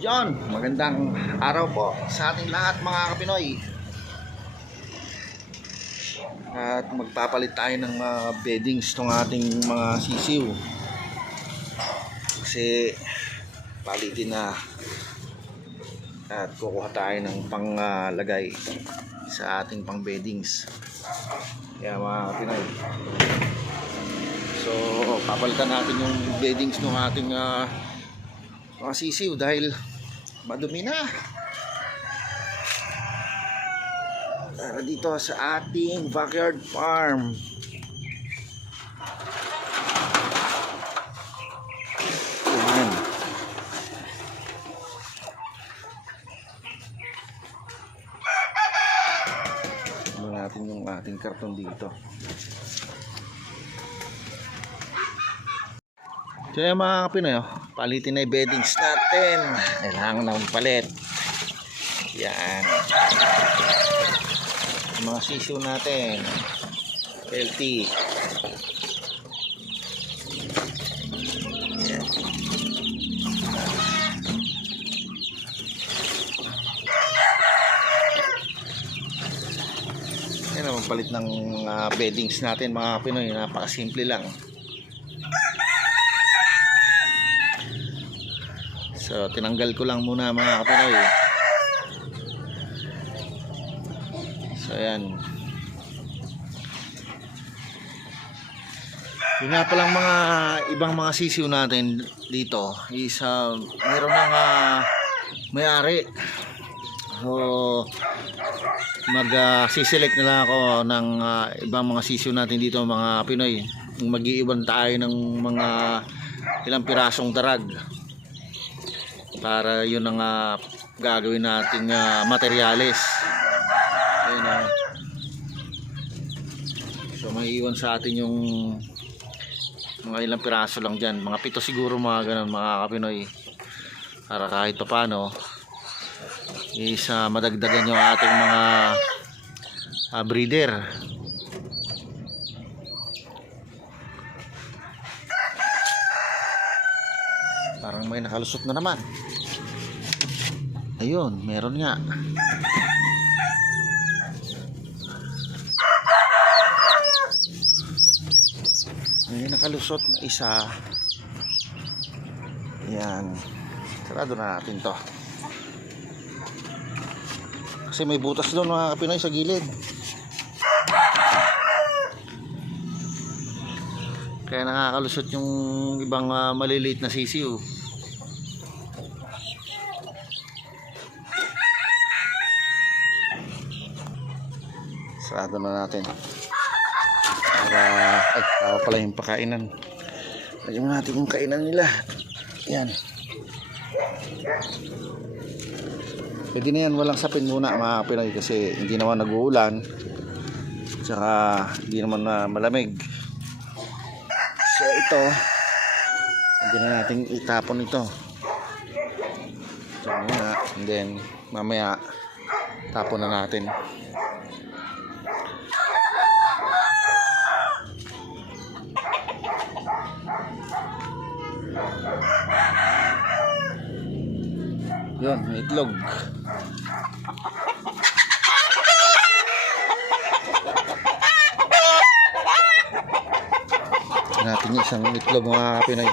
John, magandang araw po sa ating lahat mga kapinoy. At magpapalit tayo ng mga beddings ng ating mga sisiw. Kasi palitin na at kukuha tayo ng panglagay sa ating pang beddings. Kaya mga kapinoy. So, papalitan natin yung beddings ng ating ah, mga sisiw dahil madumi na. Tara dito sa ating backyard farm. Ayan. Natin yung ating karton dito. Kaya mga kapinoy, oh, palitin na yung beddings natin. Kailangan na palit. Yan. Yung mga sisiw natin. Healthy. Yan. Yan ang palit ng ah, beddings natin mga Pinoy. Napakasimple lang. So, tinanggal ko lang muna mga kapinoy. So, ayan. Yun nga palang mga ibang mga sisiw natin dito is uh, meron ng uh, may-ari. So, mag uh, siselect na lang ako ng uh, ibang mga sisiw natin dito mga Pinoy. Mag-iiwan tayo ng mga ilang pirasong darag para yun ang ah, gagawin nating ah, materyales. Ayun ah. so may iwan sa atin yung mga ilang piraso lang dyan. Mga pito siguro mga ganun mga kapinoy para kahit pa paano is ah, madagdagan yung ating mga ah, breeder. Parang may nakalusot na naman ayun meron nga. May nakalusot na isa. Yan sarado na natin to. Kasi may butas doon mga kapinoy sa gilid. Kaya nakakalusot yung ibang ah, maliliit na sisiw sarado na natin. Para ay tao pala yung pakainan. Lagyan mo natin yung kainan nila. Yan. Pwede na yan walang sapin muna mga Pinoy kasi hindi naman nag-uulan. Tsaka hindi naman na malamig. So ito hindi na natin itapon ito. So muna and then mamaya tapon na natin Yun, may itlog. Natin yung isang itlog mga Pinoy.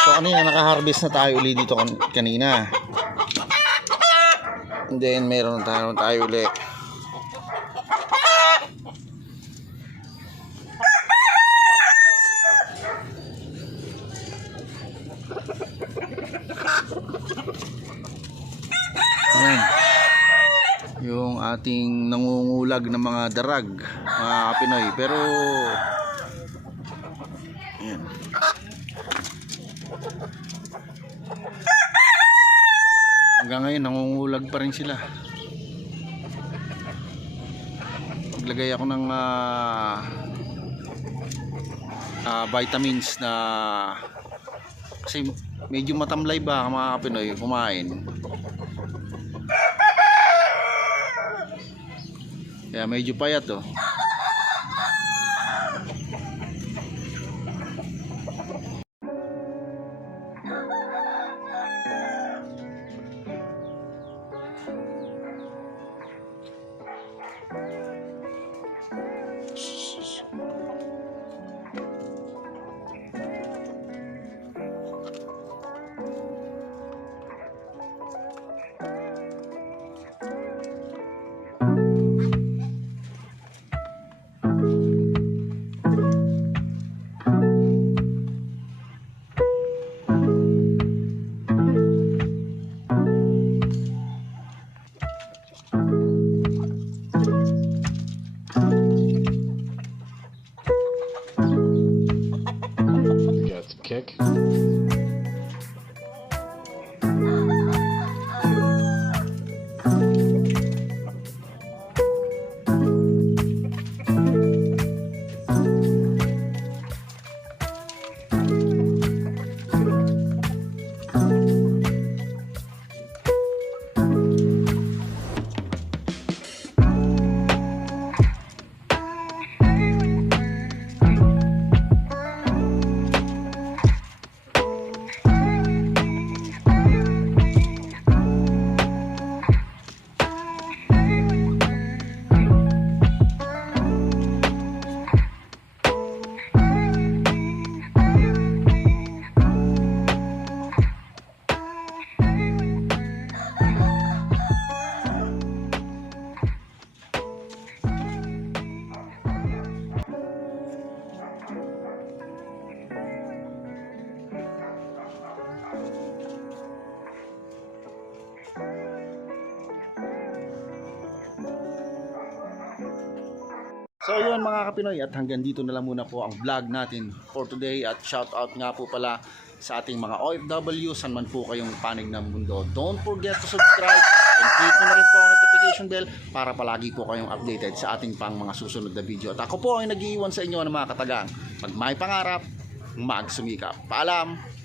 So kanina naka-harvest na tayo uli dito kan- kanina. And then meron tayo, tayo uli. Yan. Yung ating nangungulag ng mga darag, mga Pinoy. Pero yan. Hanggang ngayon nangungulag pa rin sila. Maglagay ako ng ah, ah, vitamins na kasi medyo matamlay ba mga Pinoy kumain. Kaya medyo payat oh. Keck. So yun mga kapinoy at hanggang dito na lang muna po ang vlog natin for today at shout out nga po pala sa ating mga OFW saan man po kayong panig ng mundo. Don't forget to subscribe and click na rin po ang notification bell para palagi po kayong updated sa ating pang mga susunod na video. At ako po ay nag-iiwan sa inyo ng mga katagang. Pag may pangarap, magsumikap. Paalam!